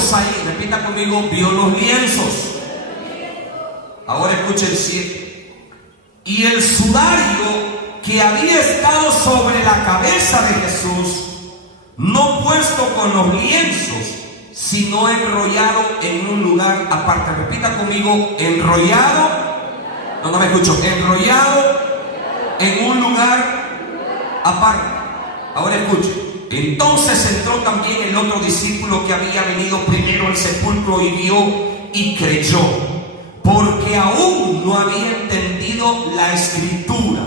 vemos ahí, repita conmigo, vio los lienzos. Ahora escuche el 7. Y el sudario que había estado sobre la cabeza de Jesús, no puesto con los lienzos, sino enrollado en un lugar aparte. Repita conmigo, enrollado. No me escucho. Enrollado en un lugar aparte. Ahora escuche. Entonces entró también el otro discípulo que había venido primero al sepulcro y vio y creyó, porque aún no había entendido la escritura,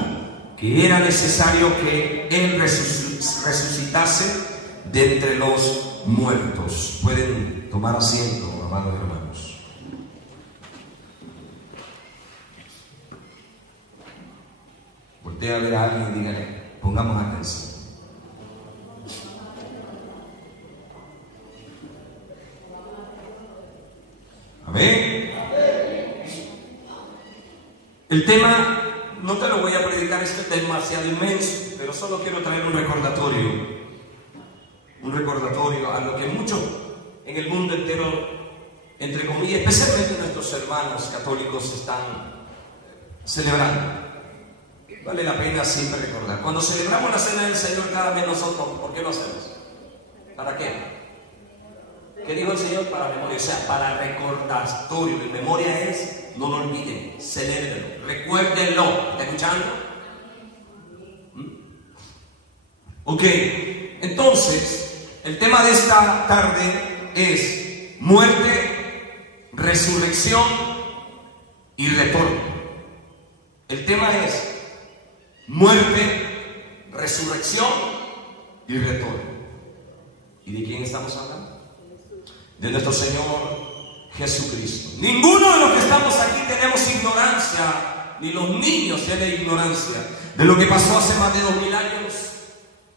que era necesario que él resucitase de entre los muertos. Pueden tomar asiento, amados hermanos. Voltea a ver a alguien y dígale, pongamos atención. Amén. El tema, no te lo voy a predicar, este es demasiado inmenso, pero solo quiero traer un recordatorio a lo que muchos en el mundo entero, entre comillas, especialmente nuestros hermanos católicos, están celebrando. Vale la pena siempre recordar. Cuando celebramos la cena del Señor cada mes nosotros, ¿por qué lo hacemos? ¿Para qué? ¿Qué dijo el Señor? Para memoria, o sea, para recordatorio. Mi memoria es, no lo olviden, celébrenlo, recuérdenlo. ¿Está escuchando? Ok, entonces, el tema de esta tarde es muerte, resurrección y retorno. El tema es muerte, resurrección y retorno. ¿Y de quién estamos hablando? De nuestro Señor Jesucristo. Ninguno de los que estamos aquí tenemos ignorancia, ni los niños tienen ignorancia de lo que pasó hace más de 2000 años,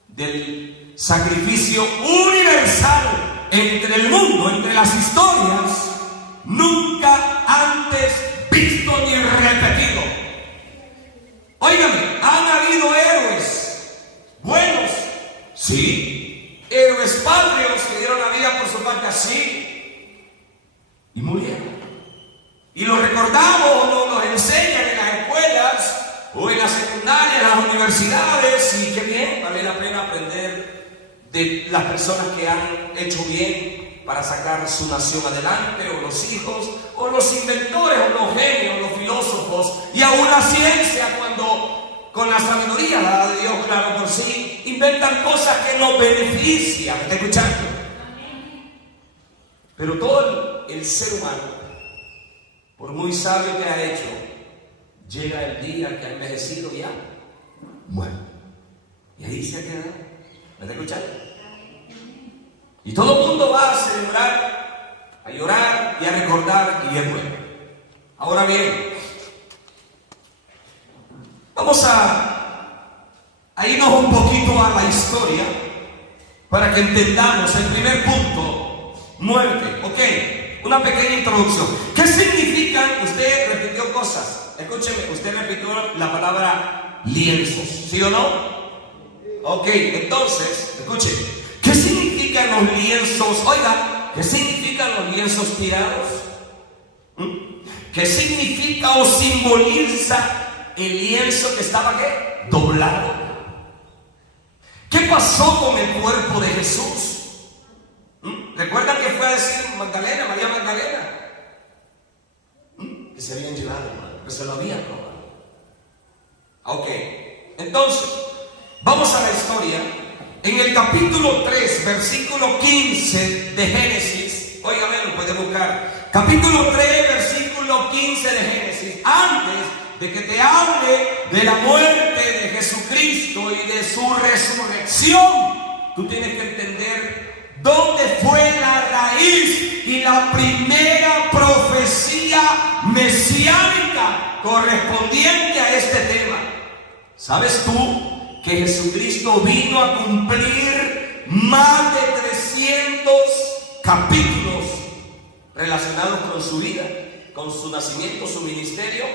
del sacrificio universal entre el mundo, entre las historias, nunca antes visto ni repetido. Óigame, han habido héroes buenos, sí. Héroes patrios que dieron la vida por su patria, sí, y murieron. Y los recordamos, o nos enseñan en las escuelas, o en las secundarias, en las universidades, y qué bien, vale la pena aprender de las personas que han hecho bien para sacar su nación adelante, o los hijos, o los inventores, o los genios, los filósofos, y aún la ciencia, cuando con la sabiduría dada de Dios, claro por sí, inventan cosas que nos benefician. ¿Me está escuchando? Pero todo el ser humano, por muy sabio que ha hecho, llega el día que ha envejecido ya, muere. Y ahí se queda. ¿Me está escuchando? Y todo el mundo va a celebrar, a llorar y a recordar, y es bueno. Ahora bien, vamos a irnos un poquito a la historia para que entendamos el primer punto, muerte. Ok, una pequeña introducción. ¿Qué significan? Usted repitió cosas. Escúcheme, usted repitió la palabra lienzos, ¿sí o no? Ok, entonces, escuche, ¿qué significan los lienzos? Oiga, ¿qué significan los lienzos tirados? ¿Qué significa o simboliza el lienzo que estaba ¿qué? Doblado? ¿Qué pasó con el cuerpo de Jesús? ¿Recuerdan que fue a decir Magdalena, María Magdalena? Que se habían llevado, que se lo habían robado. Ok, entonces, vamos a la historia. En el capítulo 3, versículo 15 de Génesis, óigame, lo puede buscar. Capítulo 3, versículo 15 de Génesis. Antes de que te hable de la muerte de Jesucristo y de su resurrección, tú tienes que entender dónde fue la raíz y la primera profecía mesiánica correspondiente a este tema. ¿Sabes tú que Jesucristo vino a cumplir más de 300 capítulos relacionados con su vida, con su nacimiento, su ministerio,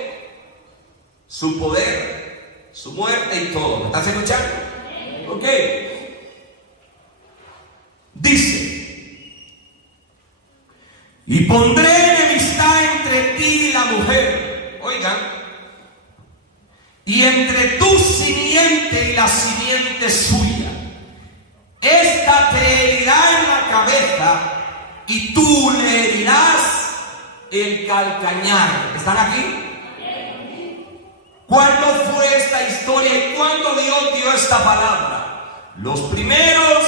su poder, su muerte y todo? ¿Me estás escuchando? Ok. Dice, y pondré enemistad entre ti y la mujer. Oigan, y entre tu simiente y la simiente suya. Esta te herirá en la cabeza y tú le herirás el calcañar. ¿Están aquí? ¿Cuándo fue esta historia y cuándo Dios dio esta palabra? Los primeros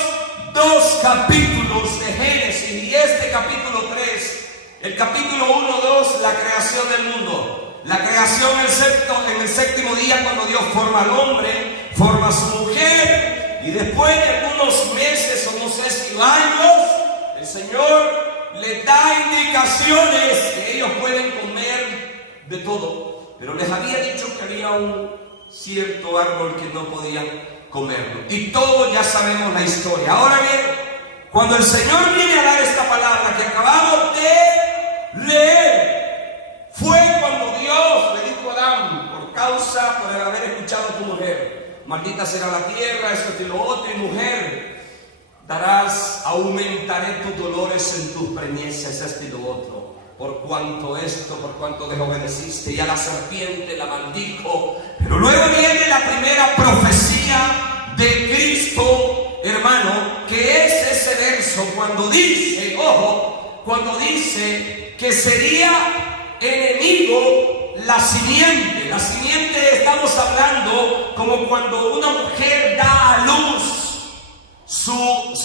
2 capítulos de Génesis y este capítulo 3, el capítulo 1, 2, la creación del mundo. La creación en el séptimo día, cuando Dios forma al hombre, forma a su mujer, y después de algunos meses o no sé si años, el Señor les da indicaciones que ellos pueden comer de todo, pero les había dicho que había un cierto árbol que no podían comerlo, y todos ya sabemos la historia. Ahora bien, cuando el Señor viene a dar esta palabra que acabamos de leer, fue cuando Dios le dijo a Adán, por haber escuchado a tu mujer, maldita será la tierra, esto y lo otro, y mujer, aumentaré tus dolores en tus preñeces, esto y lo otro, por cuanto desobedeciste, y a la serpiente la maldijo. Pero luego viene la primera profecía de Cristo, hermano, que es ese verso cuando dice, cuando dice que sería enemigo la simiente. La simiente, estamos hablando como cuando una mujer da a luz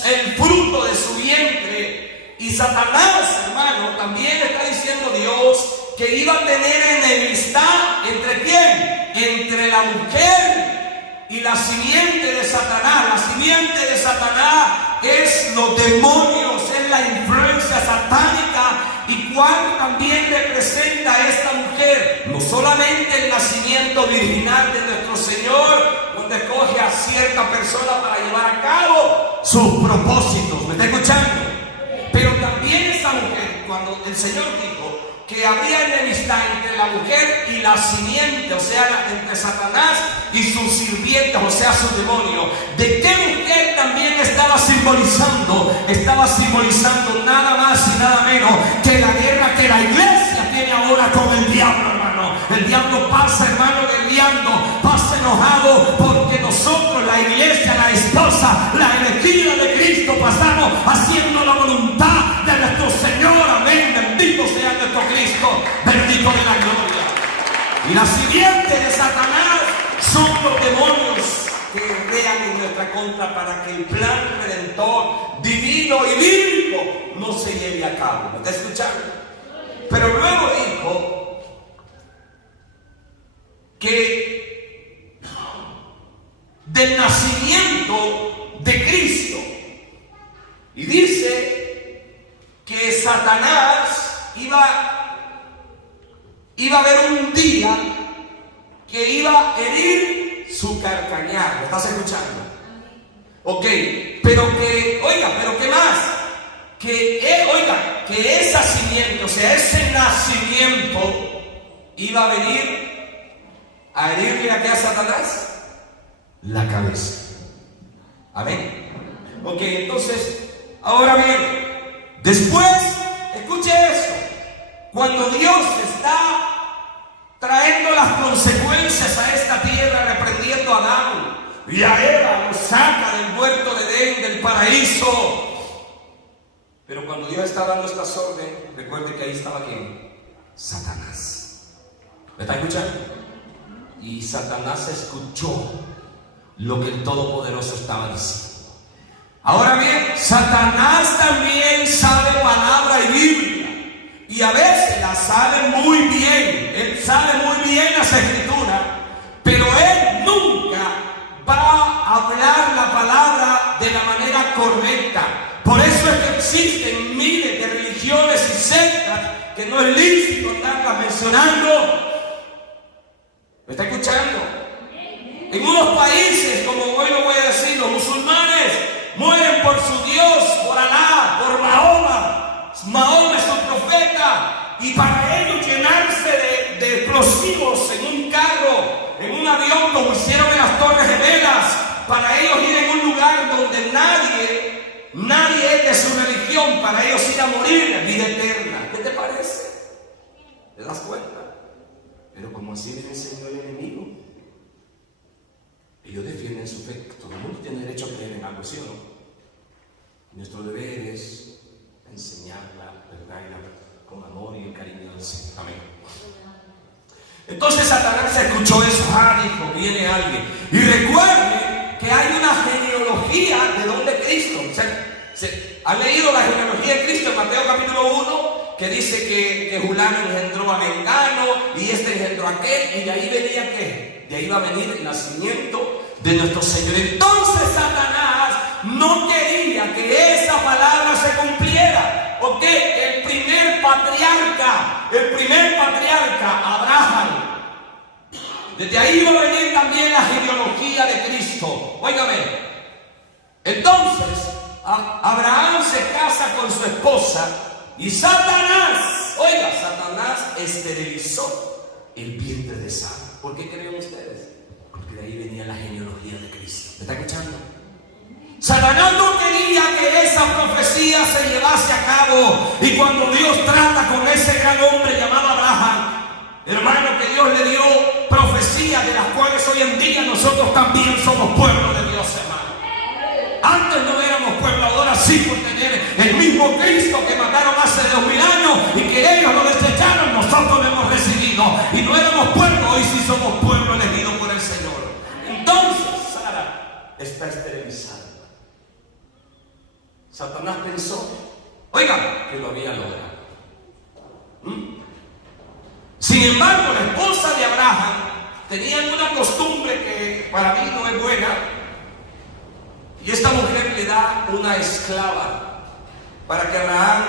el fruto de su vientre, y Satanás, hermano, también está diciendo Dios que iba a tener enemistad ¿entre quién? Entre la mujer y la simiente de Satanás. La simiente de Satanás es los demonios, es la influencia satánica. ¿Y cuál también representa a esta mujer? No solamente el nacimiento virginal de nuestro Señor, donde escoge a cierta persona para llevar a cabo sus propósitos. ¿Me está escuchando? Pero también esta mujer, cuando el Señor dijo que había enemistad entre la mujer y la simiente, o sea, entre Satanás y sus sirvientes, o sea, sus demonios, ¿de qué mujer también estaba simbolizando? Estaba simbolizando nada más y nada menos que la guerra que la iglesia tiene ahora con el diablo, hermano. El diablo pasa, hermano, guerreando, pasa enojado porque nosotros, la iglesia, la esposa, la elegida de Cristo, pasamos haciendo la voluntad de nuestro Señor. Amén. Bendito sea nuestro Cristo, bendito de la gloria. Y la simiente de Satanás son los demonios que guerrean en nuestra contra para que el plan redentor divino y bíblico no se lleve a cabo. ¿Me está escuchando? Pero luego dijo que del nacimiento de Cristo, y dice que Satanás iba a haber un día que iba a herir su calcañar. ¿Me estás escuchando? Ok, pero ¿qué más? Que esa simiente, o sea, ese nacimiento iba a venir a herirle a Satanás la cabeza. Amén. Ok, entonces, ahora bien, después, escuche eso, cuando Dios está trayendo las consecuencias a esta tierra, reprendiendo a Adán y a Eva, lo saca del huerto de Edén, del paraíso. Pero cuando Dios está dando estas órdenes, recuerde que ahí estaba ¿quién? Satanás. ¿Me está escuchando? Y Satanás escuchó lo que el Todopoderoso estaba diciendo. Ahora bien, Satanás también sabe palabra y Biblia, y a veces la sabe muy bien. Él sabe muy bien las escrituras, pero él nunca va a hablar la palabra de la manera correcta. Por eso es que existen miles de religiones y sectas que no es lícito andarlas mencionando. ¿Me está escuchando? En unos países, como hoy lo voy a decir, los musulmanes mueren por su Dios, por Alá, por Mahoma. Mahoma es su profeta, y para ellos llenarse de explosivos en un carro, en un avión, como hicieron en las Torres Gemelas, para ellos ir en un lugar donde nadie es de su religión, para ellos ir a morir en vida eterna. ¿Te das cuenta? Pero como así les enseñó el enemigo, ellos defienden su fe. Todo el mundo tiene derecho a creer en algo, ¿sí o no? Nuestro deber es enseñar la verdad con amor y el cariño del Señor. Amén. Entonces Satanás escuchó eso. Dijo, viene alguien. Y recuerde que hay una genealogía de donde Cristo. ¿Han leído la genealogía de Cristo en Mateo capítulo 1? Que dice que Julano engendró a Mengano y este engendró a aquel, y de ahí venía ¿qué? De ahí va a venir el nacimiento de nuestro Señor. Entonces Satanás no quería que esa palabra se cumpliera. ¿Ok? El primer patriarca, Abraham. Desde ahí va a venir también la genealogía de Cristo. Óigame. Entonces, Abraham se casa con su esposa y Satanás esterilizó el vientre de Sara. ¿Por qué creen ustedes? Porque de ahí venía la genealogía de Cristo. ¿Me está escuchando? Satanás no quería que esa profecía se llevase a cabo. Y cuando Dios trata con ese gran hombre llamado Abraham, hermano, que Dios le dio profecías de las cuales hoy en día nosotros también somos pueblo de Dios, hermano. Antes no éramos pueblo, ahora sí, por tener el mismo Cristo que mataron hace 2000 años y que ellos lo desecharon, nosotros lo hemos recibido. Y no éramos pueblo, hoy sí somos pueblo elegido por el Señor. Entonces Sara está esterilizada. Satanás pensó, oiga, que lo había logrado. Sin embargo, la esposa de Abraham tenía una costumbre que para mí no es buena. Y esta mujer le da una esclava para que Abraham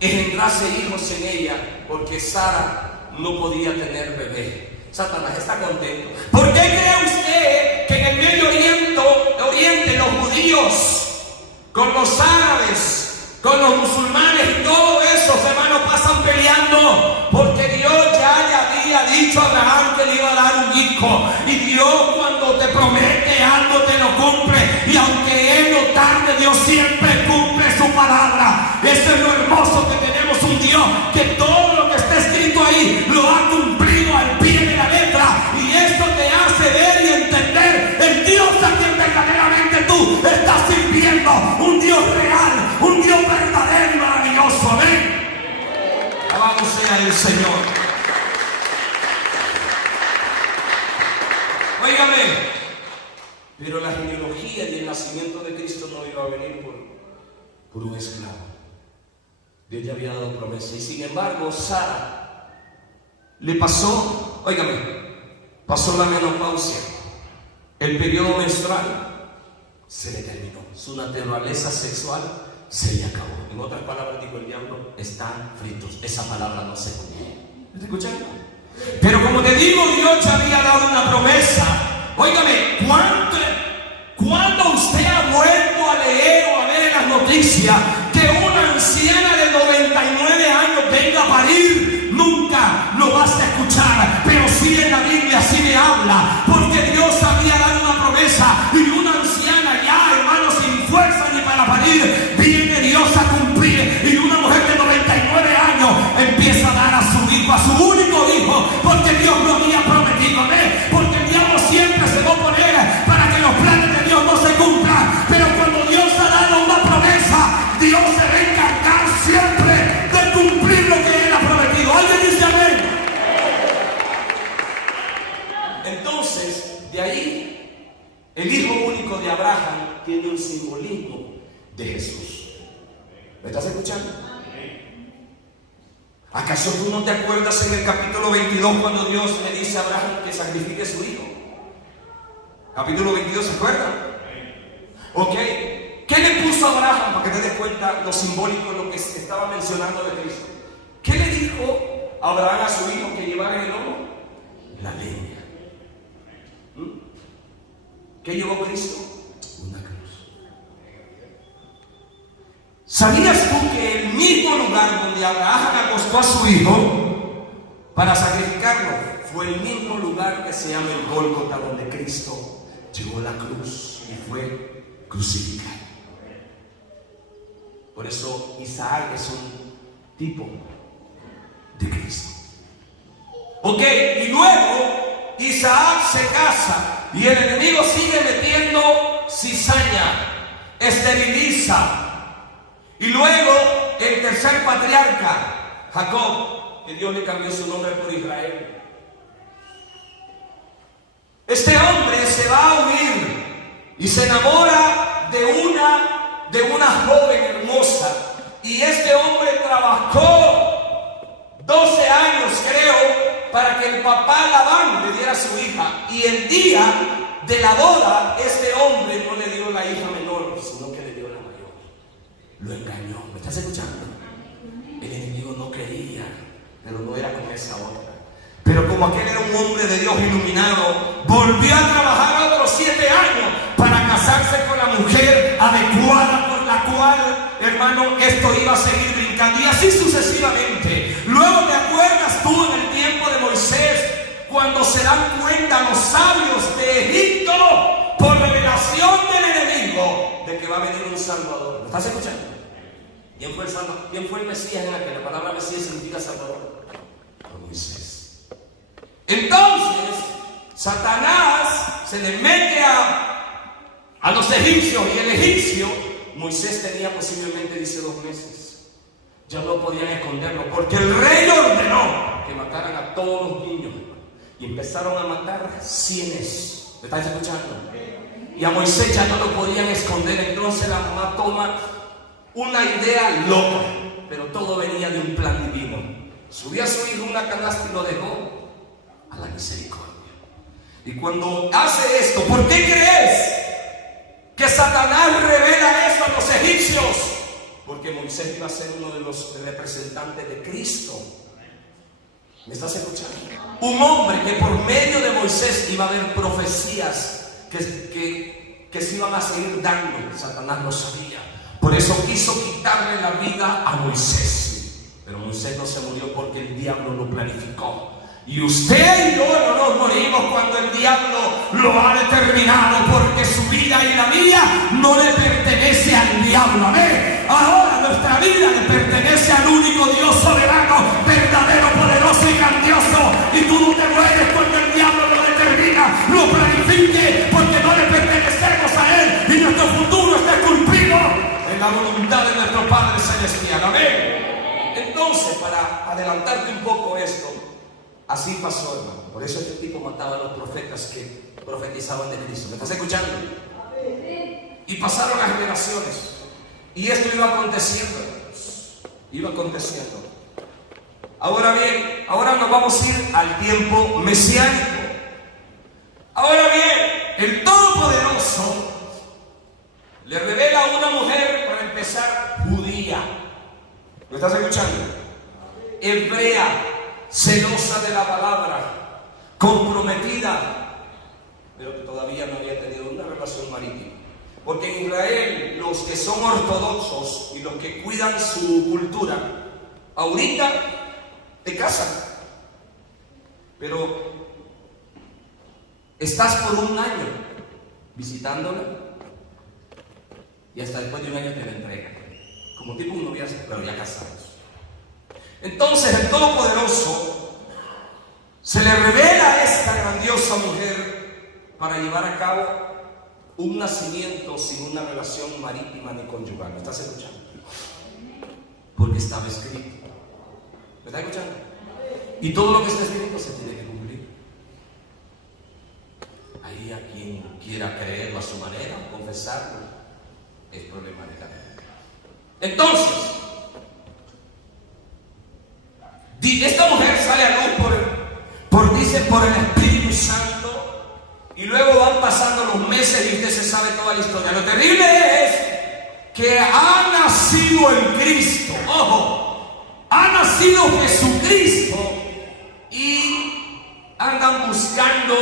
engendrase hijos en ella, porque Sara no podía tener bebé. Satanás está contento. ¿Por qué cree usted que en el Medio Oriente los judíos, con los árabes, con los musulmanes y todo eso, hermanos, pasan peleando? Porque Dios ya le había dicho a Abraham que le iba a dar un hijo. Y Dios, cuando te promete algo, te lo cumple. Y aunque Él no tarde, Dios siempre cumple su palabra. Eso es lo hermoso, que tenemos un Dios que todo lo que está escrito ahí lo ha cumplido al pie de la letra. Y esto te hace ver y entender el Dios a quien verdaderamente tú estás sirviendo. Un Dios real, un Dios verdadero y maravilloso. Amén. Alabado sea el Señor. Óigame. Pero la genealogía y el nacimiento de Cristo no iba a venir por un esclavo. Dios ya había dado promesa. Y sin embargo, Sara le pasó, óigame, pasó la menopausia. El periodo menstrual se le terminó. Su naturaleza sexual se le acabó. En otras palabras, dijo el diablo, están fritos. Esa palabra no se cumplió. ¿Me está escuchando? Pero como te digo, Dios ya había dado una promesa. Óigame, ¿cuándo usted ha vuelto a leer o a ver las noticias que una anciana de 99 años venga a parir? Nunca lo vas a escuchar, pero sí en la Biblia sí me habla, porque Dios había dado una promesa y una anciana ya, hermano, sin fuerza ni para parir, viene Dios a cumplir. Y una mujer de 99 años empieza a dar a su hijo, a su único hijo, porque Dios lo había prometido. Porque el diablo siempre se va a oponer para que los planes de Dios no se cumplan, pero cuando Dios ha dado una promesa, Dios se va a encargar siempre de cumplir lo que Él ha prometido. ¿Alguien dice amén? Entonces, de ahí, el hijo único de Abraham tiene un simbolismo de Jesús. ¿Me estás escuchando? ¿Acaso tú no te acuerdas en el capítulo 22 cuando Dios le dice a Abraham que sacrifique a su hijo? Capítulo 22, ¿se acuerdan? ¿Ok? ¿Qué le puso a Abraham, para que te des cuenta lo simbólico, lo que estaba mencionando de Cristo? ¿Qué le dijo Abraham a su hijo que llevara en el lomo? La leña. ¿Qué llevó Cristo? Una cruz. ¿Sabías tú que el mismo lugar donde Abraham acostó a su hijo para sacrificarlo fue el mismo lugar que se llama el Gólgota, donde Cristo llevó la cruz y fue crucificado? Por eso Isaac es un tipo de Cristo. Ok, y luego Isaac se casa y el enemigo sigue metiendo cizaña, esteriliza. Y luego el tercer patriarca, Jacob, que Dios le cambió su nombre por Israel. Este hombre se va a huir y se enamora de una joven hermosa. Y este hombre trabajó 12 años, creo, para que el papá Labán le diera a su hija. Y el día de la boda, este hombre no le dio la hija menor, sino que le dio la mayor. Lo engañó. ¿Me estás escuchando? El enemigo no quería, pero no era con esa otra. Pero como aquel era un hombre de Dios iluminado, volvió a trabajar otros 7 años para casarse con la mujer adecuada, por la cual, hermano, esto iba a seguir brincando, y así sucesivamente. Luego te acuerdas tú en el tiempo de Moisés, cuando se dan cuenta los sabios de Egipto, por revelación del enemigo, de que va a venir un Salvador. ¿Me estás escuchando? ¿Quién fue el Salvador? ¿Quién fue el Mesías en aquel? La palabra Mesías significa Salvador. Moisés. Entonces, Satanás se le mete a los egipcios, y el egipcio, Moisés tenía posiblemente, dice, 2 meses. Ya no podían esconderlo, porque el rey ordenó que mataran a todos los niños, y empezaron a matar cienes. ¿Me estás escuchando? Y a Moisés ya no lo podían esconder. Entonces la mamá toma una idea loca, pero todo venía de un plan divino. Subió a su hijo una canasta y lo dejó a la misericordia. Y cuando hace esto, ¿por qué crees que Satanás revela eso a los egipcios? Porque Moisés iba a ser uno de los representantes de Cristo. ¿Me estás escuchando? Un hombre que por medio de Moisés iba a haber profecías que se iban a seguir dando. Satanás lo sabía. Por eso quiso quitarle la vida a Moisés. Pero Moisés no se murió porque el diablo lo planificó. Y usted y yo no nos morimos cuando el diablo lo ha determinado, porque su vida y la mía no le pertenece al diablo. Amén. Ahora nuestra vida le pertenece al único Dios soberano, verdadero, poderoso y grandioso. Y tú no te mueres cuando el diablo lo determina, lo planifique, porque no le pertenecemos a él y nuestro futuro está esculpido en la voluntad de nuestro Padre Celestial. Amén. Entonces, para adelantarte un poco esto, así pasó, hermano. Por eso este tipo mataba a los profetas que profetizaban de Cristo. ¿Me estás escuchando? Y pasaron las generaciones. Y esto iba aconteciendo, hermanos. Iba aconteciendo. Ahora bien, ahora nos vamos a ir al tiempo mesiánico. Ahora bien, el Todopoderoso le revela a una mujer, para empezar, judía. ¿Me estás escuchando? Hebrea, celosa de la palabra, comprometida, pero que todavía no había tenido una relación marítima. Porque en Israel, los que son ortodoxos y los que cuidan su cultura, ahorita te casan, pero estás por un año visitándola y hasta después de un año te la entregan, como tipo un noviazgo, pero ya casados. Entonces el Todopoderoso se le revela a esta grandiosa mujer para llevar a cabo un nacimiento sin una relación marítima ni conyugal. ¿Me estás escuchando? Porque estaba escrito. ¿Me estás escuchando? Y todo lo que está escrito se tiene que cumplir. Ahí a quien quiera creerlo a su manera, confesarlo, es problema de cada uno. Entonces, esta mujer sale a luz por el Espíritu Santo, y luego van pasando los meses y usted se sabe toda la historia. Lo terrible es que ha nacido el Cristo. Ojo, ha nacido Jesucristo, y andan buscando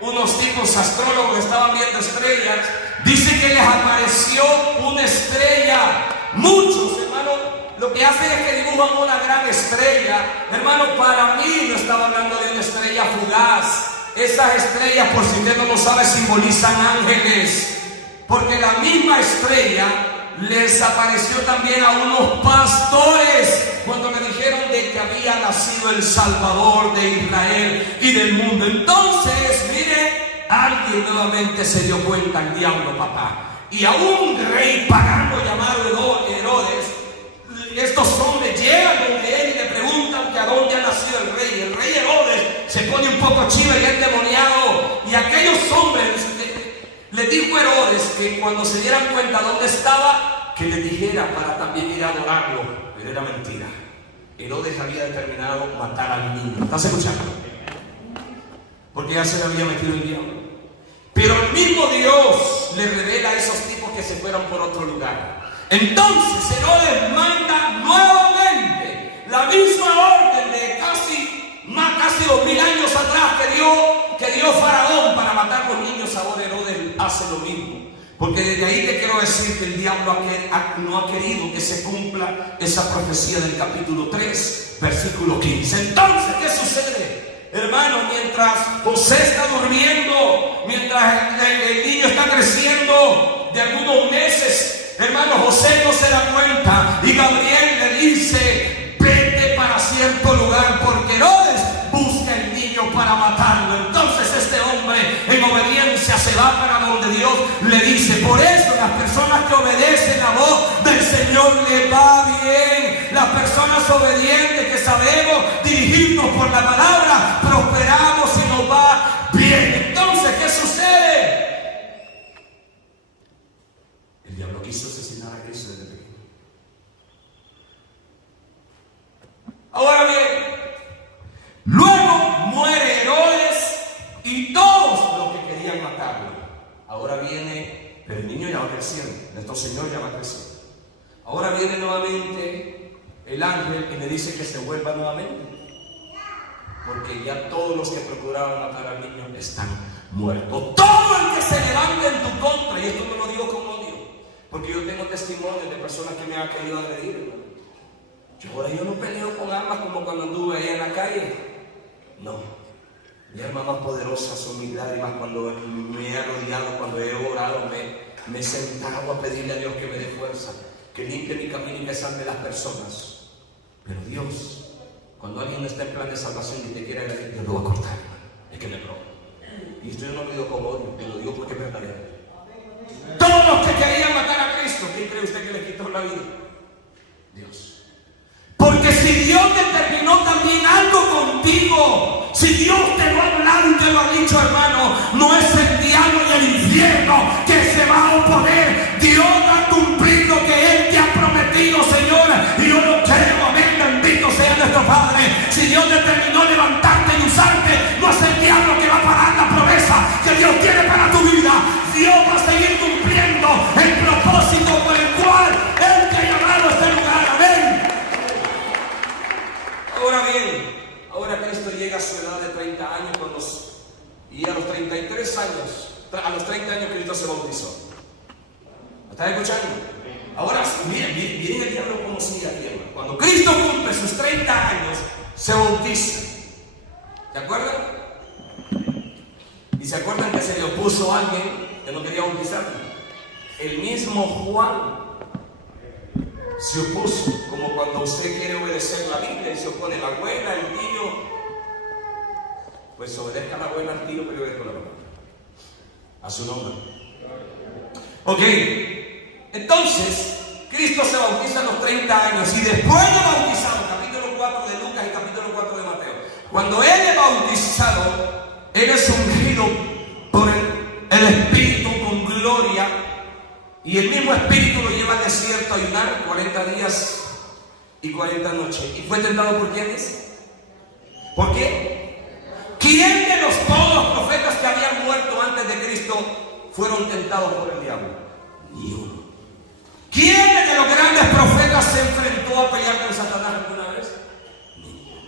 unos tipos astrólogos que estaban viendo estrellas. Dice que les apareció una estrella. Muchos, hermano, lo que hacen es que dibujan una gran estrella. Hermano, para mí no estaba hablando de una estrella fugaz. Esas estrellas, por si usted no lo sabe, simbolizan ángeles. Porque la misma estrella les apareció también a unos pastores cuando le dijeron de que había nacido el Salvador de Israel y del mundo. Entonces, mire, alguien nuevamente se dio cuenta, el diablo, papá. Y a un rey pagano llamado Herodes, estos hombres llegan donde él y le preguntan que a dónde ha nacido el rey. El rey Herodes se pone un poco chivo y endemoniado. Y aquellos hombres le dijo a Herodes que cuando se dieran cuenta dónde estaba, que le dijera para también ir a adorarlo. Pero era mentira. Herodes había determinado matar al niño. ¿Estás escuchando? Porque ya se le había metido el diablo. Pero el mismo Dios le revela a esos tipos que se fueron por otro lugar. Entonces Herodes manda nuevamente la misma orden de casi 2000 años atrás que dio Faraón para matar los niños. Ahora Herodes hace lo mismo. Porque desde ahí te quiero decir que el diablo no ha querido que se cumpla esa profecía del capítulo 3, versículo 15. Entonces, ¿qué sucede? Hermano, mientras José está durmiendo, mientras el niño está creciendo de algunos meses, hermano, José no se da cuenta y Gabriel le dice: vete para cierto lugar, porque Herodes busca el niño para matarlo. Entonces este hombre en obediencia se va para donde Dios le dice. Por eso las personas que obedecen la voz del Señor les va bien. Las personas obedientes que sabemos dirigirnos por la palabra, prosperamos y nos va bien. Entonces, ¿qué sucede? El diablo quiso asesinar a Cristo desde pequeño. Ahora bien, luego muere Herodes y todos los que querían matarlo. Ahora viene, pero el niño ya va creciendo, nuestro Señor ya va creciendo. Ahora viene nuevamente el ángel y le dice que se vuelva nuevamente, porque ya todos los que procuraban matar al niño están muertos. Todo el que se levante en tu contra, y esto me lo digo con odio, porque yo tengo testimonios de personas que me han querido agredir, hermano. Ahora yo no peleo con armas como cuando anduve ahí en la calle. No. Mi arma más poderosa son mis lágrimas cuando me he arrodillado, cuando he orado, me he sentado a pedirle a Dios que me dé fuerza, que limpie mi camino y que salve las personas. Pero Dios, cuando alguien está en plan de salvación y te quiere agredir, Dios lo va a cortar, hermano. Es que me provoca. Y esto yo no lo digo con odio, te lo digo porque es verdadero. Todos los que querían matar a Cristo, ¿quién cree usted que le quitó la vida? Dios. Porque si Dios determinó también algo contigo, si Dios te lo ha hablado y te lo ha dicho, hermano, no es el diablo y el infierno que se va a oponer. Dios ha cumplido lo que Él te ha prometido, señora, y yo lo creo. Amén, bendito sea nuestro Padre. Si Dios determinó levantarte y usarte, no es el diablo que va a parar la promesa que Dios tiene para tu vida. Dios va a seguir cumpliendo el propósito por el cual Él te ha llamado a este lugar. Amén. Ahora bien, ahora Cristo llega a su edad de 30 años y a los 33 años, a los 30 años Cristo se bautizó. ¿Me estás escuchando? Ahora, miren el diablo como sigue aquí, hermano. Cuando Cristo cumple sus 30 años, se bautiza. ¿Se acuerdan? ¿Y se acuerdan que se le opuso a alguien que no quería bautizarlo? El mismo Juan se opuso, como cuando usted quiere obedecer la Biblia y se opone la abuela, el tío. Pues obedezca a la abuela, al tío, pero obedezca a la abuela. A su nombre. Ok, entonces Cristo se bautiza a los 30 años y después de bautizado, capítulo 4 de Lucas y capítulo 4 de Mateo, cuando Él es bautizado, Él es ungido por el Espíritu con gloria. Y el mismo Espíritu lo lleva al desierto a ayunar 40 días y 40 noches. ¿Y fue tentado por quiénes? ¿Por qué? ¿Quién de todos los profetas que habían muerto antes de Cristo fueron tentados por el diablo? Ni uno. ¿Quién de los grandes profetas se enfrentó a pelear con Satanás alguna vez? Ninguno.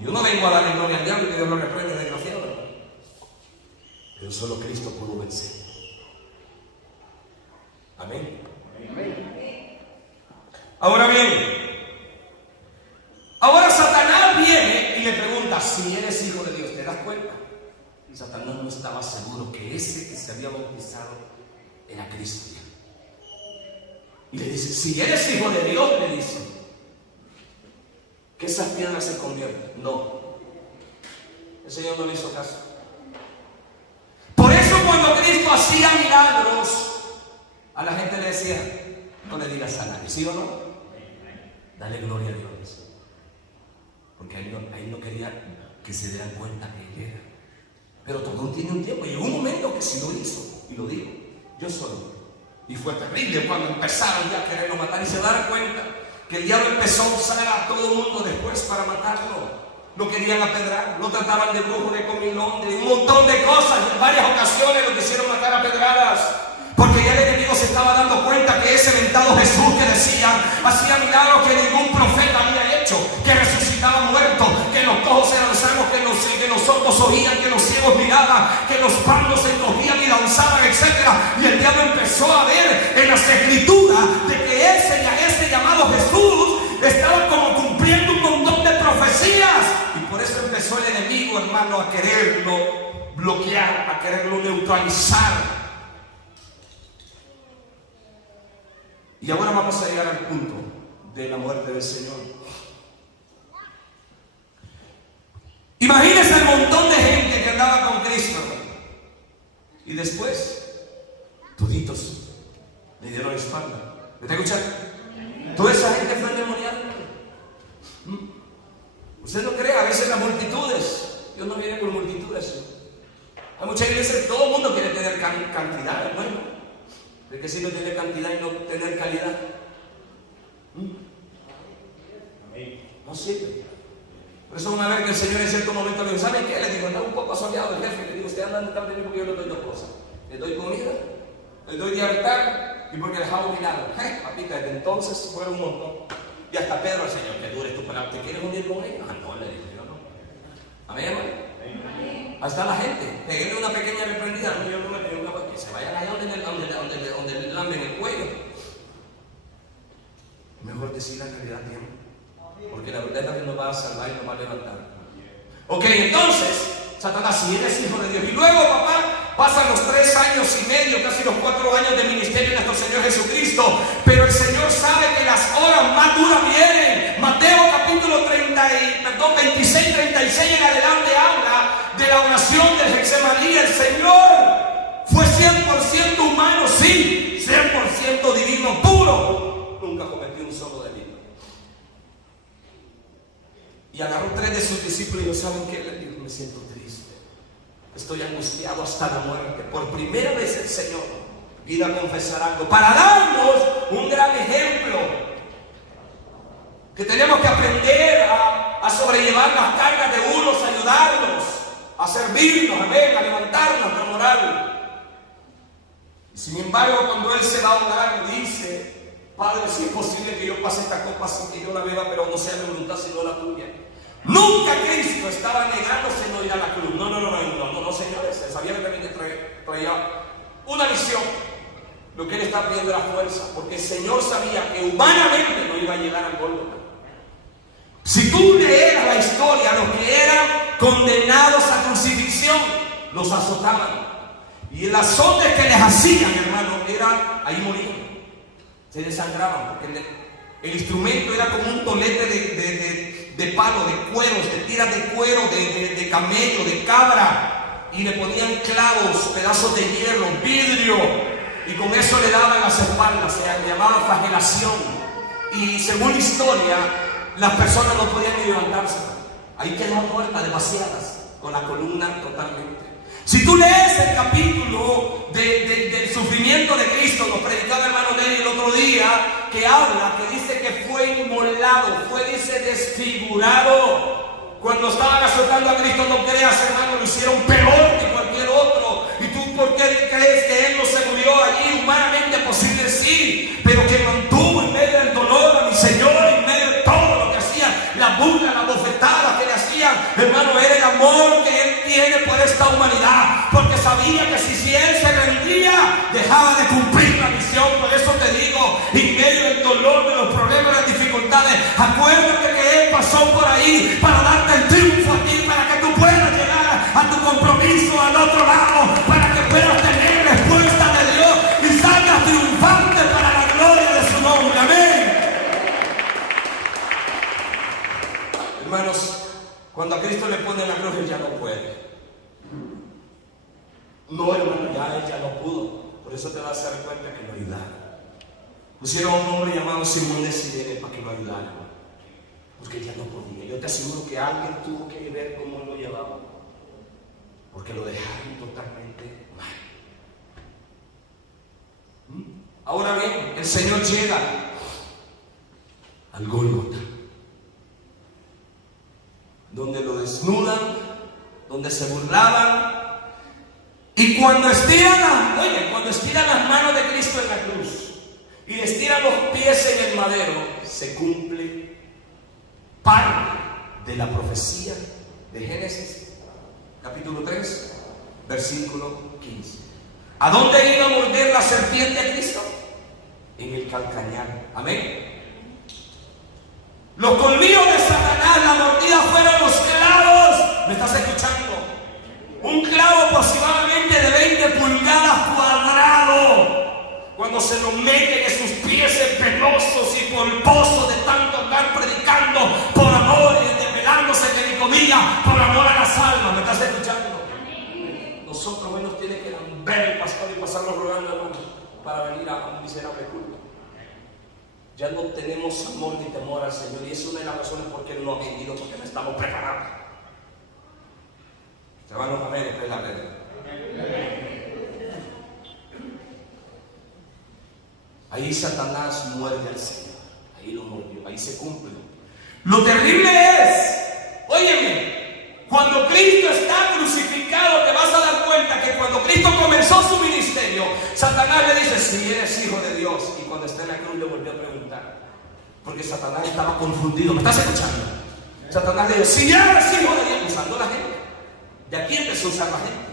Yo no vengo a darle gloria al diablo y que Dios lo reprenda, desgraciado. Pero solo Cristo pudo vencer. Amén. Ahora bien, ahora Satanás viene y le pregunta: si eres hijo de Dios, ¿te das cuenta? Y Satanás no estaba seguro que ese que se había bautizado era Cristo. Y le dice: si eres hijo de Dios, le dice, que esas piedras se conviertan. No, el Señor no le hizo caso. Por eso cuando Cristo hacía milagros, a la gente le decía, no le digas a nadie, ¿sí o no? Dale gloria a Dios. Porque ahí no quería que se dieran cuenta que Él era. Pero todo tiene un tiempo. Y llegó un momento que sí lo hizo. Y lo digo, yo solo. Y fue terrible cuando empezaron ya a quererlo matar. Y se dieron cuenta que el diablo empezó a usar a todo el mundo después para matarlo. Lo querían apedrar, lo trataban de brujo, de comilón, de un montón de cosas. En varias ocasiones lo quisieron matar a pedradas. Porque ya el enemigo se estaba dando cuenta que ese mentado Jesús que decía, hacía milagros que ningún profeta había hecho, que resucitaba muertos, que los cojos eran sanos, que los sordos oían, que los ciegos miraban, que los pardos se encogían y danzaban, etc. Y el diablo empezó a ver en las escrituras de que ese llamado Jesús estaba como cumpliendo un montón de profecías. Y por eso empezó el enemigo, hermano, a quererlo bloquear, a quererlo neutralizar. Y ahora vamos a llegar al punto de la muerte del Señor. Imagínense el montón de gente que andaba con Cristo, hermano. Y después, toditos le dieron la espalda. ¿Me está escuchando? Toda esa gente fue endemoniada. Usted no cree, a veces las multitudes, Dios no viene por multitudes. Hay muchas iglesias, todo el mundo quiere tener cantidad, bueno. ¿De qué sirve tener cantidad y no tener calidad? No sirve. Por eso van a ver que el Señor en cierto momento le dijo, ¿saben qué? Le digo, anda un poco asoleado el jefe. Le digo, usted anda tan bien porque yo le doy dos cosas. Le doy comida, le doy de altar y porque les hago milagros. Papita, desde entonces fue un montón. Y hasta Pedro, el Señor, que dure tu palabra. ¿Te quieres unir con él? Ah, no, le digo yo, no. Amén, hermano. Ahí está la gente. Peguenle una pequeña reprendida. No, yo no me pegué una cosa. Que se vayan allá donde le lamben el cuello. Mejor decir la realidad a tiempo. Porque la verdad es la que nos va a salvar y nos va a levantar. Ok, entonces, Satanás, si eres hijo de Dios. Y luego, papá, pasan los 3 años y medio, casi los 4 años de ministerio de nuestro Señor Jesucristo. Pero el Señor sabe que las horas más duras vienen. Mateo capítulo 26, 36 en adelante habla de la oración del Getsemaní. El Señor fue 100% humano, sí, 100% divino, puro. Nunca cometió un solo delito. Y agarró 3 de sus discípulos y dijo, ¿saben qué? Le dijo, me siento triste. Estoy angustiado hasta la muerte. Por primera vez el Señor vino a confesar algo para darnos un gran ejemplo. Que tenemos que aprender a sobrellevar las cargas de unos, a ayudarlos, a servirnos, a levantarnos la moral. Y sin embargo, cuando Él se va a orar, dice, Padre, si es posible que yo pase esta copa sin que yo la beba, pero no sea mi voluntad sino la tuya. Nunca Cristo estaba negándose no ir a la cruz. No, señores. Él sabía que también traía una misión. Lo que Él está pidiendo era fuerza, porque el Señor sabía que humanamente no iba a llegar al Gólgota. Si tú leeras la historia, los que eran condenados a crucifixión, los azotaban. Y el azote que les hacían, hermano, era, ahí morían. Se desangraban, porque el instrumento era como un tolete de palo, de cueros, de tiras de cuero, de camello, de cabra. Y le ponían clavos, pedazos de hierro, vidrio. Y con eso le daban las espaldas, se llamaba flagelación. Y según la historia, las personas no podían ni levantarse. Ahí quedaban muertas, demasiadas, con la columna totalmente. Si tú lees el capítulo del sufrimiento de Cristo, nos predicaba el hermano Nelly el otro día, que habla, que dice que fue inmolado, dice desfigurado. Cuando estaban azotando a Cristo, no creas, hermano, lo hicieron peor que cualquier otro. ¿Y tú por qué crees que Él no se murió allí? Humanamente posible sí, pero que mantuvo en medio del dolor a mi Señor, en medio de todo lo que hacían, la burla, la bofetada que le hacían, hermano, era el amor que Él tiene por esta humanidad, porque sabía que si Él se rendía, dejaba de cumplir la misión. Por eso te digo, en medio del dolor, de los problemas, de las dificultades, acuérdate que Él pasó por ahí para darte el triunfo a ti, para que tú puedas llegar a tu compromiso al otro lado, para que puedas tener respuesta de Dios y salgas triunfante para la gloria de su nombre. Amén. Hermanos, cuando a Cristo le ponen la cruz, Él ya no puede. No, hermano, ya Él ya no pudo. Por eso te vas a dar cuenta que lo ayudaron. Pusieron a un hombre llamado Simón de Cirene para que lo ayudara, porque ya no podía. Yo te aseguro que alguien tuvo que ver cómo lo llevaba, porque lo dejaron totalmente mal. Ahora bien, el Señor llega al Gólgota, donde lo desnudan, donde se burlaban, y cuando estiran las manos de Cristo en la cruz y le estiran los pies en el madero, se cumple parte de la profecía de Génesis, capítulo 3, versículo 15. ¿A dónde iba a morder la serpiente a Cristo? En el calcañar. Amén. Los colmillos de Satanás, la mordida fueron los clavos. ¿Me estás escuchando? Un clavo aproximadamente de 20 pulgadas cuadrado. Cuando se lo meten en sus pies penosos y polvosos de tanto andar predicando por amor y desvelándose de mi comida, por amor a las almas. ¿Me estás escuchando? Nosotros hoy nos tiene que ver el pastor y pasarnos rogando, hermano, para venir a un miserable culto. Ya no tenemos amor ni temor al Señor, y es una de las razones por qué Él no ha venido, porque no estamos preparados. Hermanos, amén, después la red. Ahí Satanás muerde al Señor, ahí lo mordió, ahí se cumple. Lo terrible es, óyeme, cuando Cristo está crucificado, te vas a dar cuenta que cuando Cristo comenzó su ministerio, Satanás le dice, si eres hijo de Dios, y cuando está en la cruz le volvió a preguntar, porque Satanás estaba confundido. ¿Me estás escuchando? Satanás le dice, si eres hijo de Dios, usando a la gente. De aquí empezó a usar la gente.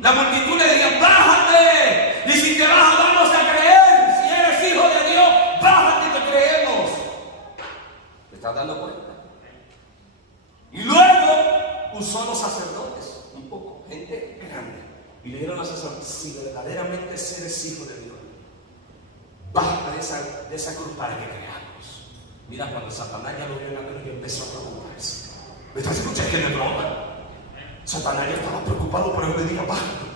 La multitud le decía, bájate, y si te bajas vamos a creer. Si eres hijo de Dios, bájate, te creemos. ¿Te estás dando cuenta? Y luego usó a los sacerdotes, un poco, gente grande, y le dieron a los sacerdotes, si verdaderamente eres hijo de Dios, bájate de esa cruz para que creamos. Mira, cuando Satanás ya lo vio en la cruz y empezó a preocuparse. ¿Me estás escuchando? Que no es broma. Satanás ya estaba preocupado por él, le diga, bájate.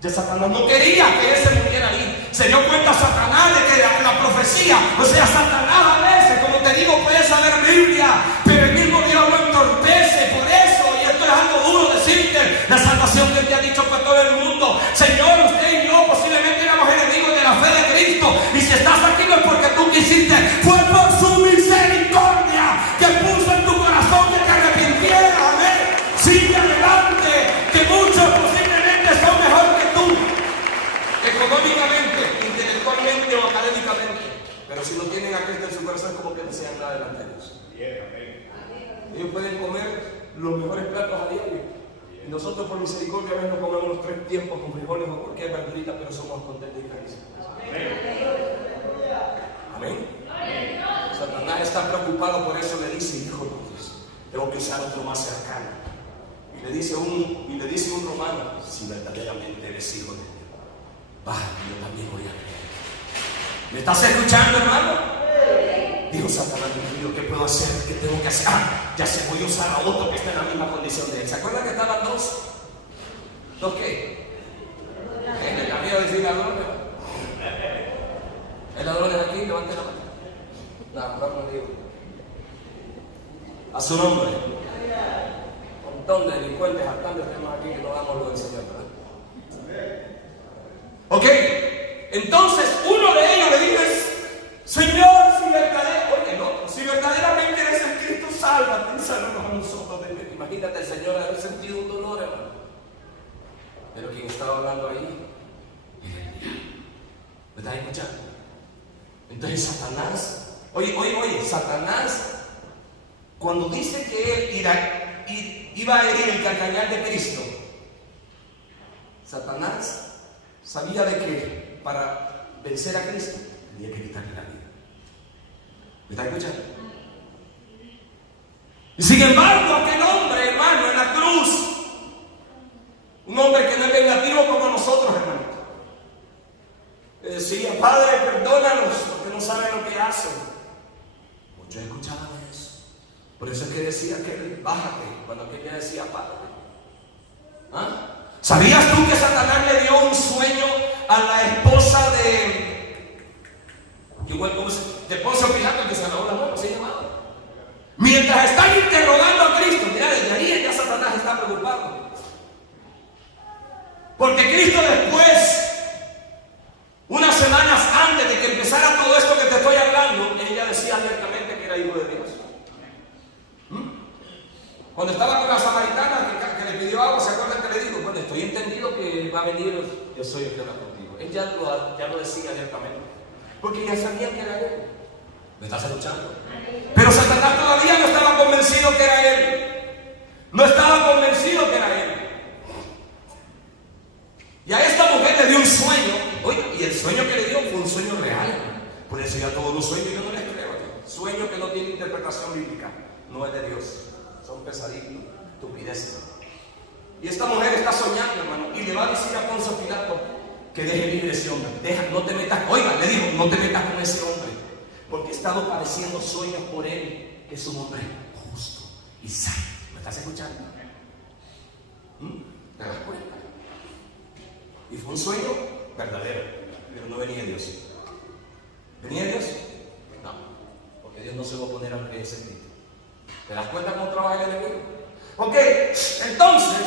Ya Satanás no quería que él se muriera ahí. Se dio cuenta Satanás de que la profecía, o sea, Satanás a veces, como te digo, puede saber Biblia, pero el mismo Dios lo entorpece. Por eso, y esto es algo duro decirte, la salvación que te ha dicho para todo el mundo. Señor, usted y yo posiblemente éramos enemigos de la fe de Cristo, y si estás aquí no es porque tú quisiste, fue por su misericordia que puso en tu corazón que te arrepintieras. Amén. Sigue adelante, que muchos posiblemente son mejor que tú, económicamente, intelectualmente o académicamente, pero si no tienen a Cristo en su corazón, como que desean nada delante de Dios. Ellos pueden comer los mejores platos a diario, y nosotros por misericordia a veces no comemos los 3 tiempos con frijoles o cualquier verdurita, pero somos contentos y felices. Amén. Satanás está preocupado, por eso le dice, hijo de Dios, tengo que usar otro más cercano. Y le dice un romano, si verdaderamente eres hijo de Dios, yo también voy a creer. ¿Me estás escuchando, hermano? Dijo Satanás, Dios mío, ¿qué puedo hacer? ¿Qué tengo que hacer? Ya se voy a usar a otro que está en la misma condición de él. ¿Se acuerdan que estaban dos? ¿Dos qué? ¿El amigo decir ladrones? ¿El ladrón es aquí? Levante la mano. No digo. A su nombre. Montón de delincuentes hartantes tenemos aquí que no damos lo del Señor, ¿verdad? Ok, entonces uno de ellos le dice, Señor, si verdaderamente eres el Cristo, sálvate y sálvanos a nosotros. Imagínate el Señor haber sentido un dolor, hermano. Pero quien estaba hablando ahí era el diablo. ¿Me estás escuchando? Entonces Satanás, oye, Satanás, cuando dice que él iba a herir el calcañar de Cristo, Satanás sabía de que para vencer a Cristo tenía que quitarle la vida. ¿Me está escuchando? Y sin embargo, aquel hombre, hermano, en la cruz, un hombre que no es vengativo como nosotros, hermano, le decía, Padre, perdónanos porque no saben lo que hacen. Muchos escuchaban eso. Por eso es que decía que bájate, cuando aquel ya decía párate. ¿Ah? ¿Sabías tú que Satanás le dio un sueño a la esposa de Poncio Pilato, que se lavó la mano, se llamaba? Mientras están interrogando a Cristo, mira, desde ahí ya Satanás está preocupado. Porque Cristo después, unas semanas antes de que empezara todo esto que te estoy hablando, ella decía abiertamente que era hijo de Dios. Cuando estaba con la samaritana que le pidió agua, ¿se acuerdan que le dijo? Bueno, estoy entendido que va a venir, yo soy el que habla contigo. Él ya lo decía abiertamente, porque ya sabía que era él. ¿Me estás escuchando? Pero Satanás todavía no estaba convencido que era él. No estaba convencido que era él. Y a esta mujer le dio un sueño. Oye, y el sueño que le dio fue un sueño real. Por eso ya todos los sueños yo no les creo. Sueño que no tiene interpretación bíblica. No es de Dios. Son pesadillas, estupideces. Y esta mujer está soñando, hermano. Y le va a decir a Poncio Pilato que deje libre ese hombre. No te metas. Oiga, le dijo, no te metas con ese hombre. Porque he estado padeciendo sueños por él, que es un hombre justo y santo. ¿Me estás escuchando? ¿Te das cuenta? Y fue un sueño verdadero, pero no venía de Dios. ¿Venía de Dios? No, porque Dios no se va a poner a lo que es sentido. ¿Te das cuenta cómo trabaja el enemigo? Ok, entonces,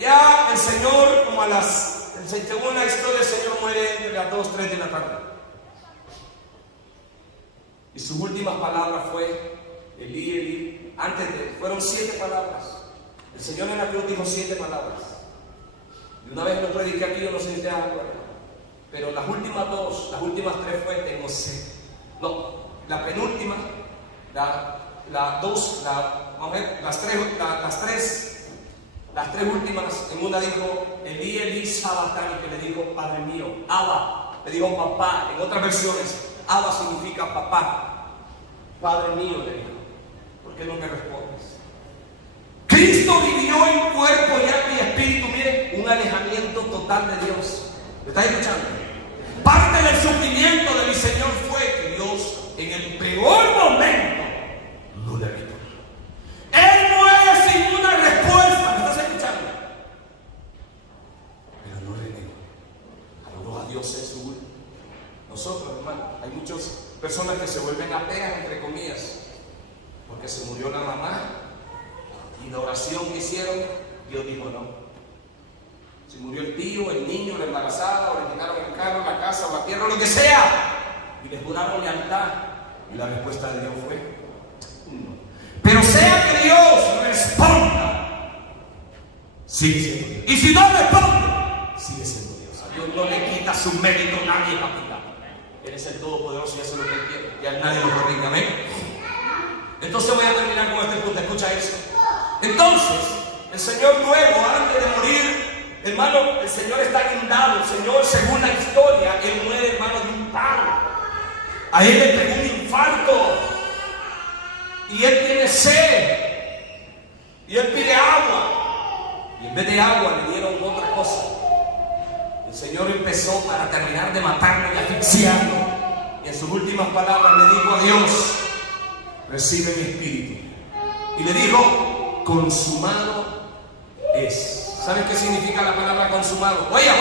ya el Señor, según la historia, el Señor muere entre las 2, 3 de la tarde. Y sus últimas palabras fue, Elí, Elí, fueron 7 palabras. El Señor en la cruz dijo 7 palabras. Y una vez lo prediqué aquí, yo no sé si te das cuenta. Pero las últimas 2, las últimas 3 fue, tengo sed. No, la penúltima, las tres últimas, en una dijo, Elí, Elí, Sabatán, que le dijo, Padre mío, Abba, le dijo papá. En otras versiones, Abba significa papá. Padre mío, le dijo, ¿por qué no me respondes? Cristo vivió en cuerpo y alma y espíritu. Miren, un alejamiento total de Dios. ¿Me estás escuchando? Parte del sufrimiento de mi Señor fue que Dios, en el peor momento, no le respondió. Él muere sin una respuesta. ¿Me estás escuchando? Pero no le negó. Adoró a Dios en su último. Nosotros, hermano, hay muchas personas que se vuelven ateas, entre comillas, porque se murió la mamá y la oración que hicieron, Dios dijo no. Se murió el tío, el niño, la embarazada, o le quitaron el carro, la casa, o la tierra, o lo que sea, y les juraron lealtad, y la respuesta de Dios fue no. Pero sea que Dios responda, sigue siendo Dios. Y si no responde, sigue siendo Dios. A Dios no le quita su mérito nadie, papita. Él es el Todopoderoso y hace lo que Él quiere. Y a nadie lo corrige, amén. Entonces voy a terminar con este punto. Escucha eso. Entonces, el Señor luego, antes de morir, hermano, el Señor está guindado. El Señor, según la historia, Él muere, hermano, de un paro. A Él le pegó un infarto. Y Él tiene sed. Y Él pide agua. Y en vez de agua le dieron otra cosa. El Señor empezó para terminar de matarlo y asfixiarlo. Y en sus últimas palabras le dijo a Dios, recibe mi espíritu. Y le dijo, consumado es. ¿Sabes qué significa la palabra consumado? Oye,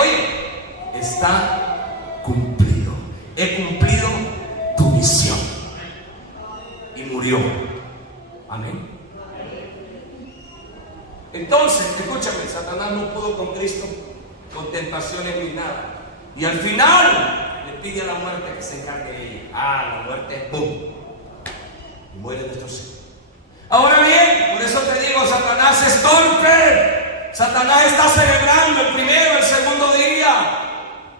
está cumplido. He cumplido tu misión. Y murió. Amén. Entonces, escúchame, Satanás no pudo con Cristo, con tentaciones ni nada. Y al final le pide a la muerte que se encargue de ella. La muerte, ¡pum! Y muere nuestro Señor. Ahora bien, por eso te digo, Satanás es torpe. Satanás está celebrando el primero, el segundo día.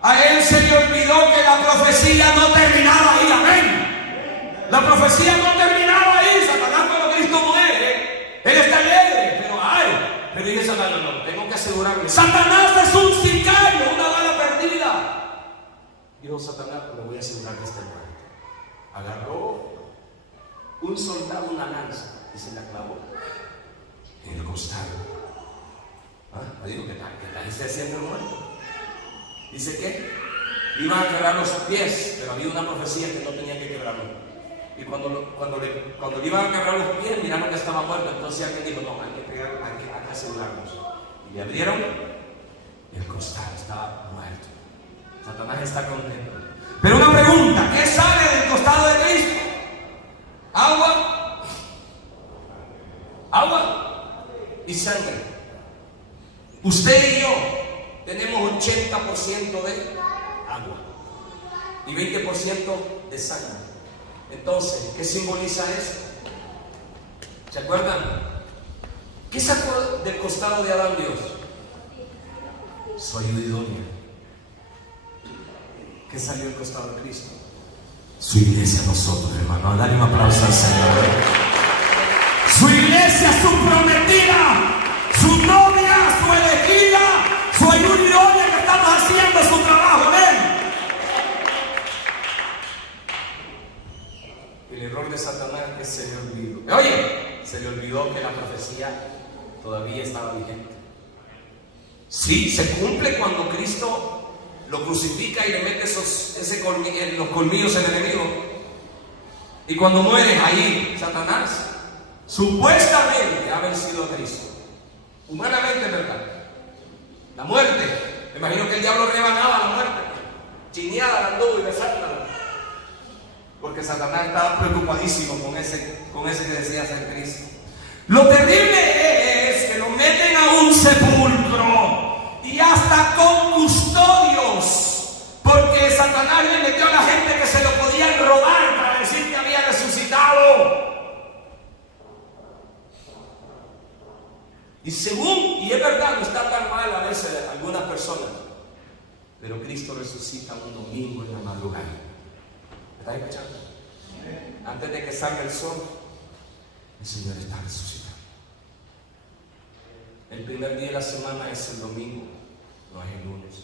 A él se le olvidó que la profecía no terminaba ahí, amén. La profecía no terminaba ahí. Satanás, cuando Cristo muere, él está alegre, pero dice Satanás, no, tengo que asegurarme. Satanás es un sicario, una bala perdida. Dijo Satanás, me voy a asegurar que esté muerto. Agarró un soldado, una lanza, y se la clavó en el costado. Digo, ¿qué tal está haciendo el muerto? Dice que iban a quebrar los pies, pero había una profecía que no tenía que quebrarlo. Y cuando le iban a quebrar los pies, miraron que estaba muerto. Entonces alguien dijo, no, hay que asegurarnos. Y le abrieron y el costado estaba muerto. Satanás está contento. Pero una pregunta, ¿qué sale del costado de Cristo? Agua y sangre. Usted y yo tenemos 80% de agua y 20% de sangre. Entonces, ¿qué simboliza eso? ¿Se acuerdan? ¿Qué sacó del costado de Adán Dios? Su ayuda idónea. ¿Qué salió del costado de Cristo? Su iglesia, nosotros, hermano. Dale un aplauso al Señor. Su iglesia, su prometida, su novia, su elegida, su ayuda idónea, que estamos haciendo su trabajo. Amén. El error de Satanás es que se le olvidó. Oye, se le olvidó que la profecía todavía estaba vigente. Sí, se cumple cuando Cristo lo crucifica y le mete los colmillos al enemigo. Y cuando muere ahí, Satanás supuestamente ha vencido a Cristo. Humanamente, ¿verdad? La muerte. Me imagino que el diablo rebanaba la muerte. Chineada la anduvo y besándola. Porque Satanás estaba preocupadísimo con ese que decía ser Cristo. Lo terrible es que lo meten a un sepulcro y hasta con custodios, porque Satanás le metió a la gente que se lo podían robar para decir que había resucitado. Y es verdad, no está tan mal a veces algunas personas, pero Cristo resucita un domingo en la madrugada. ¿Me estás escuchando? Antes de que salga el sol, el Señor está resucitando. El primer día de la semana es el domingo, no es el lunes.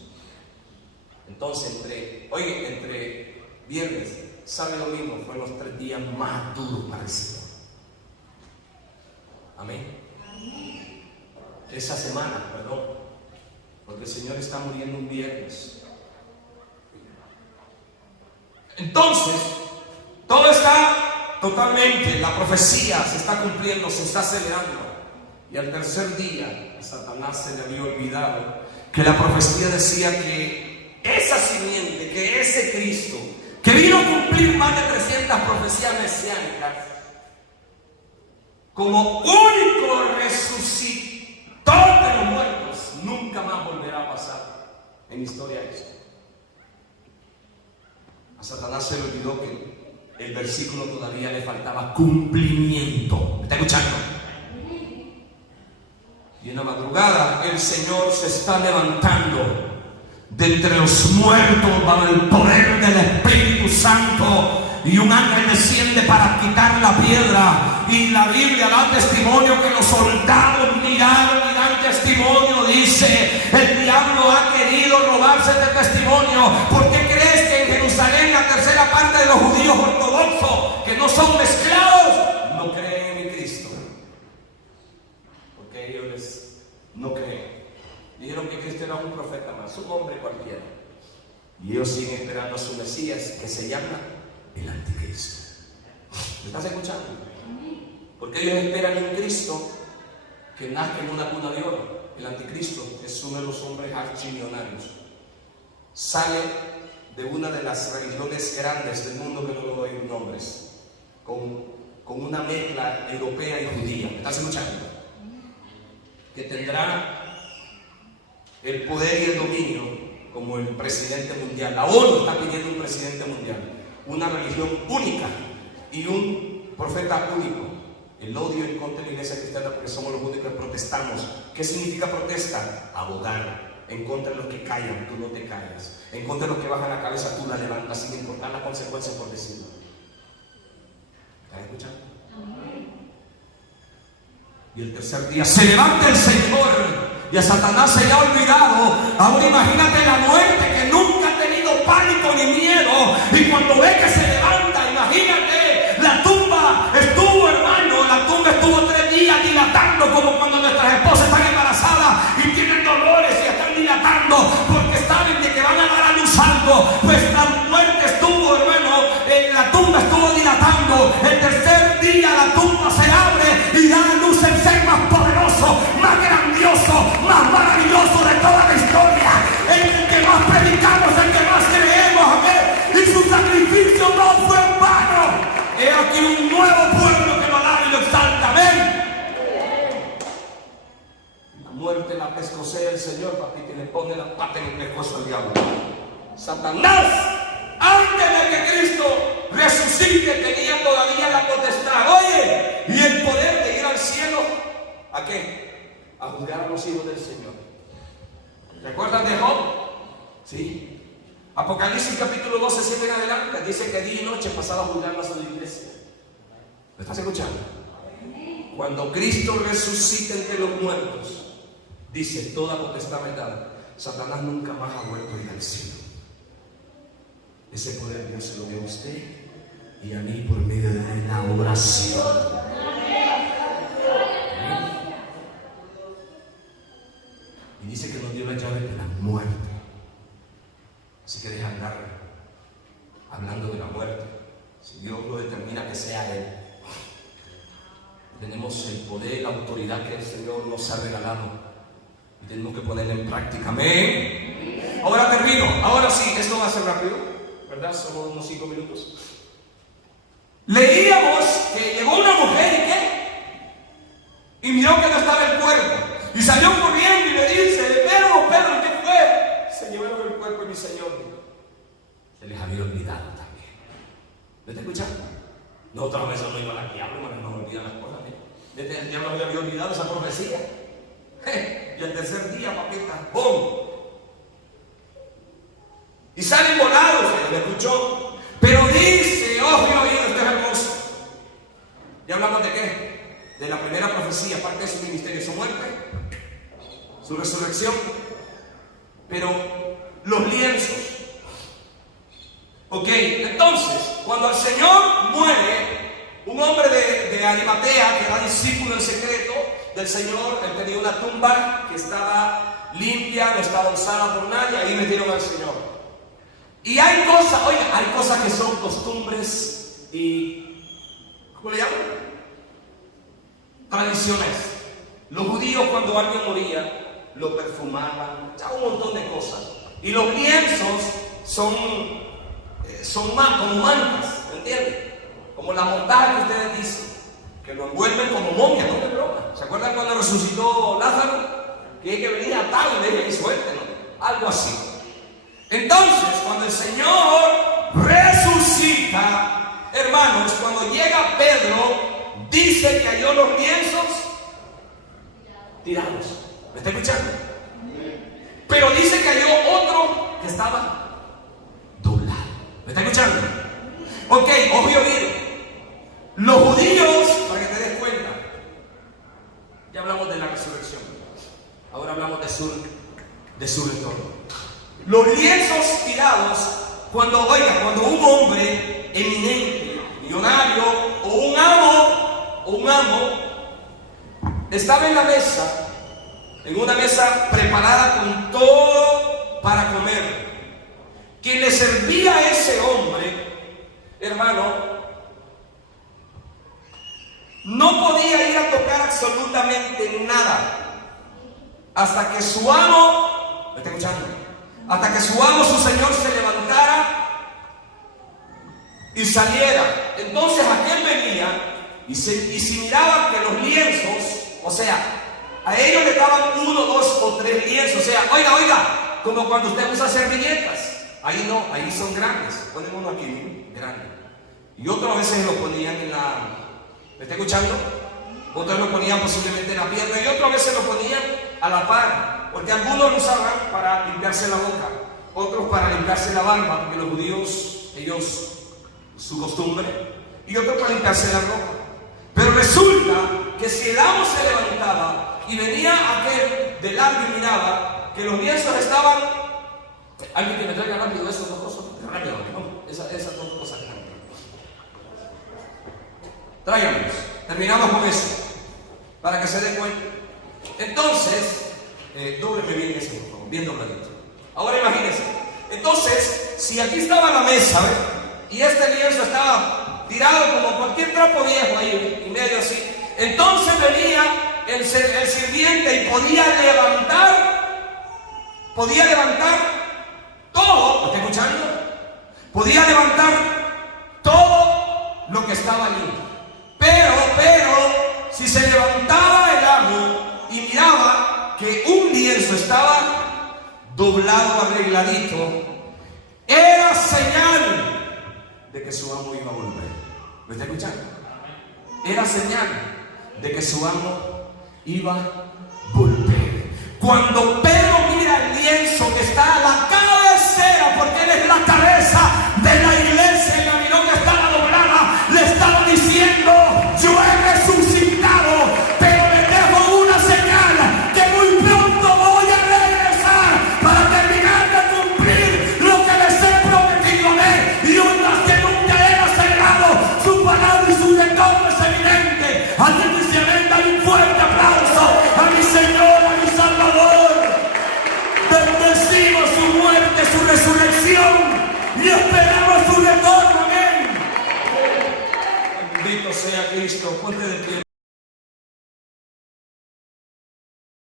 Entonces, entre viernes, sábado y domingo fueron los 3 días más duros para el Señor. Amén. Esa semana, perdón, porque el Señor está muriendo un viernes. Entonces, todo está totalmente, la profecía se está cumpliendo, se está acelerando. Y al tercer día, a Satanás se le había olvidado que la profecía decía que esa simiente, que ese Cristo, que vino a cumplir más de 300 profecías mesiánicas, como único resucitador de los muertos, nunca más volverá a pasar en historia eso. A Satanás se le olvidó que el versículo todavía le faltaba cumplimiento. ¿Me está escuchando? Y en la madrugada el Señor se está levantando de entre los muertos bajo el poder del Espíritu Santo, y un ángel desciende para quitar la piedra. Y la Biblia da testimonio que los soldados miraron y dan testimonio. Dice: el diablo ha querido robarse este testimonio. ¿Por qué crees que en Jerusalén la tercera parte de los judíos ortodoxos, que no son mezclados, no creen en Cristo? Porque ellos no creen. Dijeron que Cristo era un profeta más, un hombre cualquiera. Y ellos siguen esperando a su Mesías, que se llama el Anticristo. ¿Me estás escuchando? Porque ellos esperan en Cristo que nazca en una cuna de oro. El Anticristo es uno de los hombres archimillonarios. Sale de una de las religiones grandes del mundo, que no le doy nombres, con una mezcla europea y judía. ¿Me estás escuchando? Que tendrá el poder y el dominio como el presidente mundial. La ONU está pidiendo un presidente mundial, una religión única y un profeta único. El odio en contra de la iglesia cristiana, porque somos los únicos que protestamos. ¿Qué significa protesta? Abogar en contra de los que callan, tú no te callas. En contra de los que bajan la cabeza, tú la levantas sin importar las consecuencias por decirlo. ¿Estás escuchando? Y el tercer día se levanta el Señor, y a Satanás se le ha olvidado. Ahora imagínate la muerte, que nunca ha tenido pánico ni miedo, y cuando ve que se levanta, imagínate, la tumba estuvo, hermano, la tumba estuvo 3 días dilatando, como cuando nuestras esposas están embarazadas y tienen dolores y están dilatando porque saben de que van a dar a luz algo. Pues la muerte estuvo, hermano, la tumba estuvo dilatando, el Señor, papito, y le pone la pata en el pescuezo al diablo. Satanás, antes de que Cristo resucite, tenía todavía la potestad, oye, y el poder de ir al cielo. ¿A qué? A juzgar a los hijos del Señor. ¿Recuerdan de Job? Sí. Apocalipsis capítulo 12, 7 en adelante, dice que día y noche pasaba juzgando a su iglesia. ¿Me estás escuchando? Cuando Cristo resucite entre los muertos, dice, toda potestad me da. Satanás nunca más ha vuelto a ir al cielo. Ese poder Dios se lo dio a usted y a mí por medio de la oración. Y dice que nos dio la llave de la muerte. Así que deja andar hablando de la muerte. Si Dios lo determina que sea Él. Tenemos el poder, la autoridad que el Señor nos ha regalado. Y tenemos que ponerla en práctica. Amén. Ahora termino. Ahora sí, esto va a ser rápido, ¿verdad? Solo unos 5 minutos. Leíamos que llegó una mujer y ¿qué? Y miró que no estaba el cuerpo. Y salió corriendo y le dice, Pedro, ¿qué fue? Se llevaron el cuerpo de mi Señor. Se les había olvidado también. ¿No te escuchas? No, otra vez no iba a la diablo, no me olvidan las cosas. El diablo había olvidado esa profecía. Y al tercer día, papita, ¡bum! Y salen volados, ¿me escuchó? Pero dice, ojo, oído, esto es hermoso. ¿Ya hablamos de qué? De la primera profecía, parte de su ministerio, su muerte, su resurrección. Pero los lienzos. Ok, entonces, cuando el Señor muere, un hombre de Arimatea, que era discípulo en secreto del Señor, él tenía una tumba que estaba limpia, no estaba usada por nadie, ahí metieron al Señor. Y hay cosas, oiga, hay cosas que son costumbres y, ¿cómo le llaman? Tradiciones. Los judíos cuando alguien moría, lo perfumaban, un montón de cosas. Y los lienzos son más como mantas, ¿me entienden? Como la montaja que ustedes dicen, que lo envuelven como momia, no de broma. ¿Se acuerdan cuando resucitó Lázaro? Que venía atado y le dije, suéltelo, algo así. Entonces, cuando el Señor resucita, hermanos, cuando llega Pedro, dice que halló los lienzos tirados. ¿Me está escuchando? Pero dice que halló otro que estaba doblado. ¿Me está escuchando? Ok, ojo y oído. Los judíos, para que te des cuenta, ya hablamos de la resurrección, ahora hablamos de su retorno. Los lienzos tirados, cuando un hombre eminente, millonario, o un amo, estaba en la mesa, en una mesa preparada con todo para comer, quien le servía a ese hombre, hermano, no podía ir a tocar absolutamente nada hasta que su amo, ¿me está escuchando? Hasta que su amo, su señor, se levantara y saliera. Entonces aquel venía y si miraba que los lienzos, o sea, a ellos le daban 1, 2 o 3 lienzos, o sea, oiga, como cuando usted usa servilletas, ahí no, ahí son grandes, ponen uno aquí, grande, y otras veces lo ponían en la, ¿me está escuchando? Otros lo ponían posiblemente en la pierna y otras veces lo ponían a la par, porque algunos lo usaban para limpiarse la boca, otros para limpiarse la barba, porque los judíos, ellos, su costumbre, y otros para limpiarse la ropa. Pero resulta que si el amo se levantaba y venía aquel de largo y miraba que los lienzos estaban, alguien que me traiga rápido esas dos cosas, rápido, ¿no? Esas dos cosas. Tráiganos, terminamos con eso, para que se den cuenta. Entonces, dóbleme bien eso, por favor, bien dobladito. Ahora imagínense, entonces, si aquí estaba la mesa, ¿ves? Y este lienzo estaba tirado como cualquier trapo viejo ahí, y medio así, entonces venía el sirviente y podía levantar todo, ¿me está escuchando? Podía levantar todo lo que estaba allí. Pero, si se levantaba el amo y miraba que un lienzo lienzo estaba doblado, arregladito, era señal de que su amo iba a volver. ¿Me está escuchando? Era señal de que su amo iba a volver. Cuando Pedro mira el lienzo que está a la cabecera, porque él es la cabeza de la iglesia, y la miró que estaba doblada, le estaba diciendo: yo he resucitado, pero le dejo una señal, que muy pronto voy a regresar para terminar de cumplir lo que les he prometido. Y hoy más que nunca he acelerado su palabra, y su retorno es evidente. Alguien dice amén. Dale un fuerte aplauso a mi Señor, a mi Salvador. Bendecimos su muerte, su resurrección, y esperamos su retorno. Amén. Bendito sea Cristo. Ponte de pie.